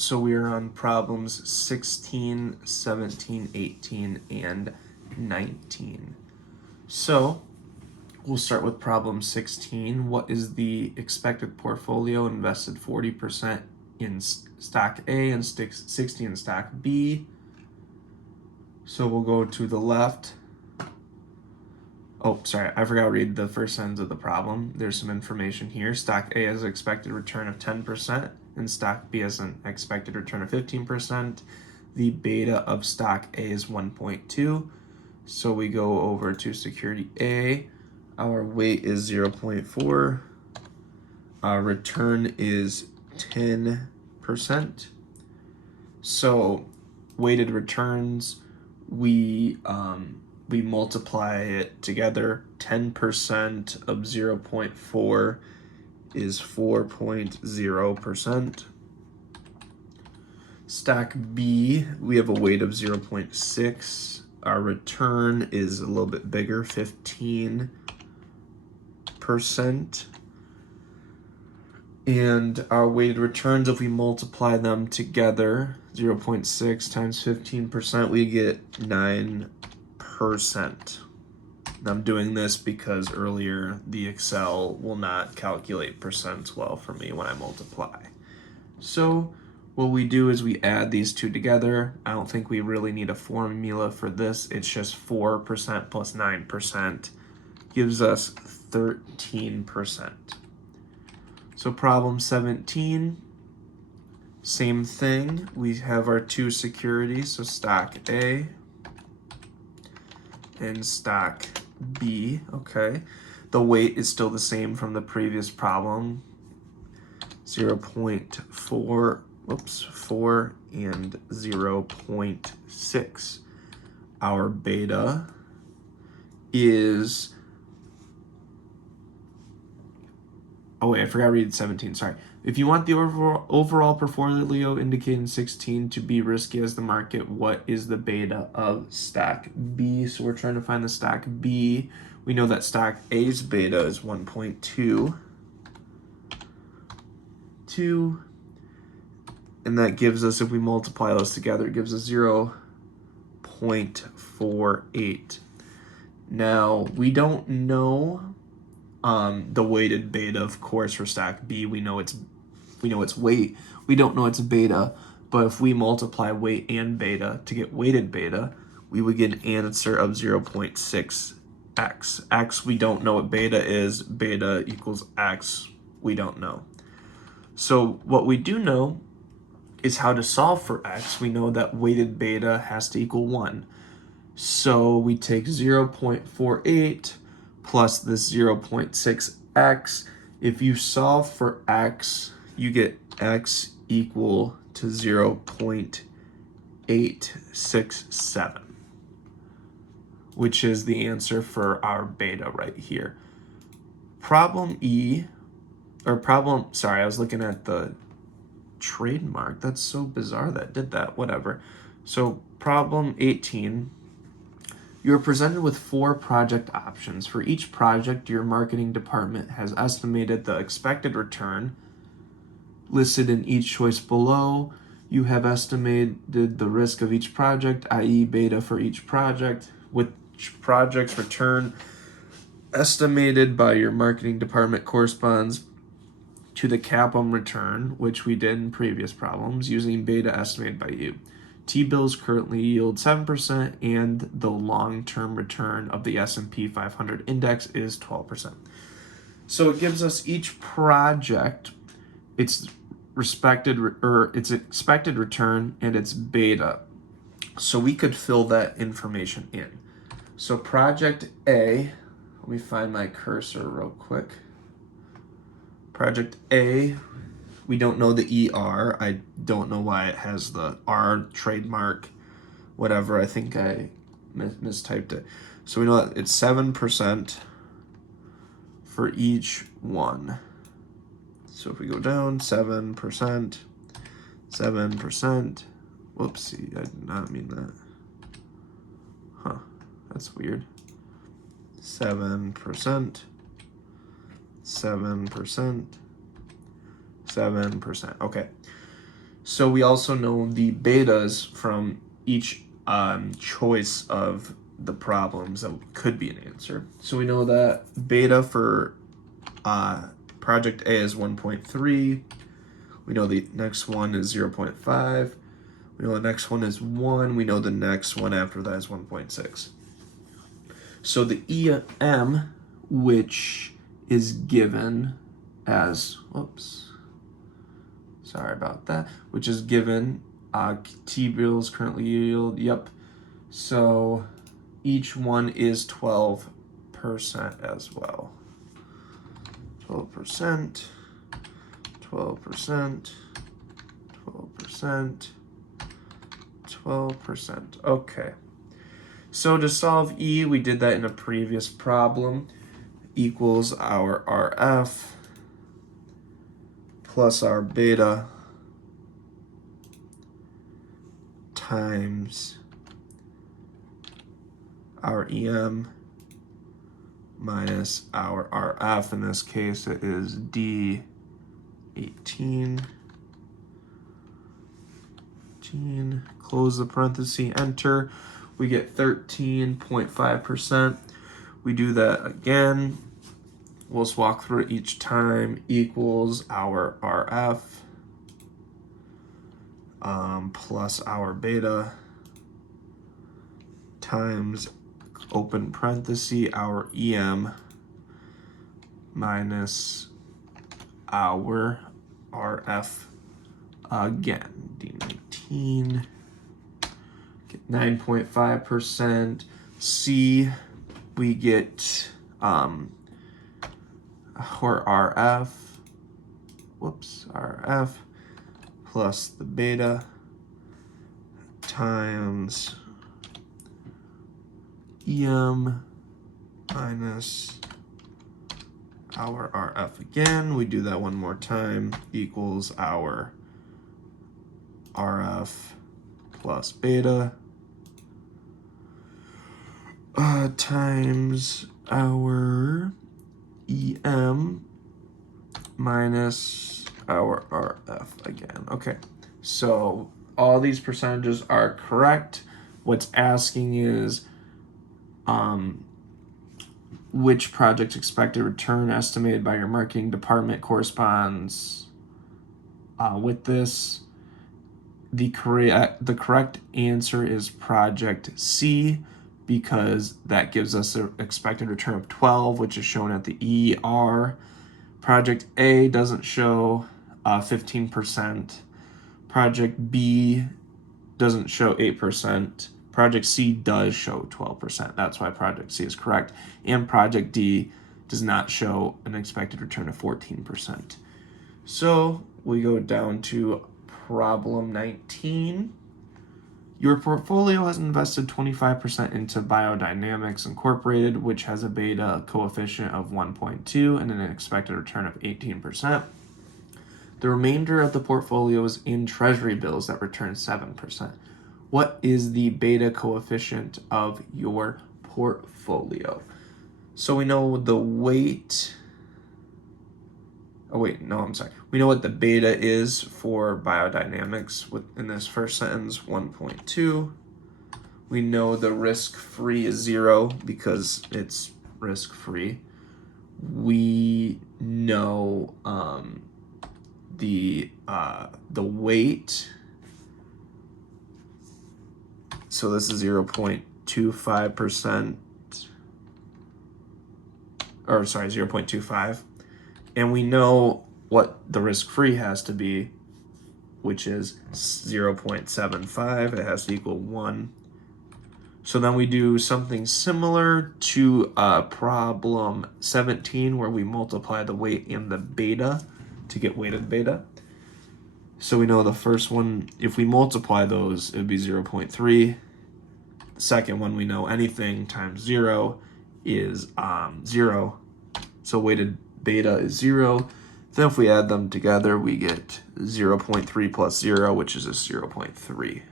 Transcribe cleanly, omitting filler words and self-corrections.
So we are on problems 16, 17, 18, and 19. So we'll start with problem 16. What is the expected portfolio invested 40% in stock A and 60 in stock B? So we'll go to the left. Oh, sorry, I forgot to read the first sentence of the problem. There's some information here. Stock A has an expected return of 10%, and stock B has an expected return of 15%. The beta of stock A is 1.2. So we go over to security A. Our weight is 0.4. Our return is 10%. So weighted returns, we multiply it together. 10% of 0.4 is 4.0%. Stock B, we have a weight of 0.6. Our return is a little bit bigger, 15%. And our weighted returns, if we multiply them together, 0.6 times 15%, we get 9%. I'm doing this because earlier the Excel will not calculate percents well for me when I multiply. So what we do is we add these two together. I don't think we really need a formula for this. It's just 4% plus 9% gives us 13%. So problem 17, same thing. We have our two securities, so stock A and stock B, okay. The weight is still the same from the previous problem, 0.4, 4 and 0.6. Our beta is, oh wait, I forgot to read 17, sorry. If you want the overall portfolio indicating 16 to be risky as the market, what is the beta of stock B? So we're trying to find the stock B. We know that stock A's beta is 1.2. And that gives us, if we multiply those together, it gives us 0.48. Now, we don't know the weighted beta, of course, for stock B. We know its weight. We don't know its beta, but if we multiply weight and beta to get weighted beta, we would get an answer of 0.6x. X, we don't know what beta is. Beta equals x, we don't know. So what we do know is how to solve for x. We know that weighted beta has to equal 1. So we take 0.48 plus this 0.6x. If you solve for x, you get x equal to 0.867, which is the answer for our beta right here. Problem E, or problem, sorry, I was looking at the trademark. That's so bizarre that did that, whatever. So problem 18, you are presented with 4 project options. For each project, your marketing department has estimated the expected return listed in each choice below. You have estimated the risk of each project, i.e. beta for each project, which project's return estimated by your marketing department corresponds to the CAPM return, which we did in previous problems, using beta estimated by you. T-bills currently yield 7%, and the long-term return of the S&P 500 index is 12%. So it gives us each project, its expected return, and its beta. So we could fill that information in. So project A, let me find my cursor real quick. Project A, we don't know the ER. I don't know why it has the R trademark, whatever. I think I mistyped it. So we know that it's 7% for each one. So if we go down, 7%, 7%. Whoopsie, I did not mean that. Huh, that's weird. 7%, 7%, 7%. Okay. So we also know the betas from each choice of the problems that could be an answer. So we know that beta for project A is 1.3. We know the next one is 0.5. We know the next one is 1. We know the next one after that is 1.6. So the EM, which is given as, sorry about that, which is given, T-bills currently yield, yep. So each one is 12% as well. 12%, 12%, 12%, 12%. Okay. So to solve E, we did that in a previous problem, equals our RF plus our beta times our EM minus our RF. In this case, it is D18. Close the parenthesis, enter. We get 13.5%. We do that again. We'll just walk through it each time. Equals our RF plus our beta times, open parenthesis, our EM minus our RF again, D19, get 9.5%. C, we get our RF plus the beta times EM minus our RF again. We do that one more time, equals our RF plus beta times our EM minus our RF again. Okay, so all these percentages are correct. What's asking is which project's expected return estimated by your marketing department corresponds with this. The correct answer is project C, because that gives us an expected return of 12, which is shown at the ER. Project A doesn't show 15%. Project B doesn't show 8%. Project C does show 12%. That's why Project C is correct. And Project D does not show an expected return of 14%. So we go down to problem 19. Your portfolio has invested 25% into Biodynamics Incorporated, which has a beta coefficient of 1.2 and an expected return of 18%. The remainder of the portfolio is in treasury bills that return 7%. What is the beta coefficient of your portfolio? So we know the weight. We know what the beta is for Biodynamics in this first sentence, 1.2. We know the risk-free is 0 because it's risk-free. We know the weight. So this is 0.25%, or sorry, 0.25. And we know what the risk-free has to be, which is 0.75. It has to equal 1. So then we do something similar to problem 17, where we multiply the weight and the beta to get weighted beta. So we know the first one, if we multiply those, it would be 0.3. The second one, we know anything times 0 is 0. So weighted beta is 0. Then if we add them together, we get 0.3 plus 0, which is a 0.3.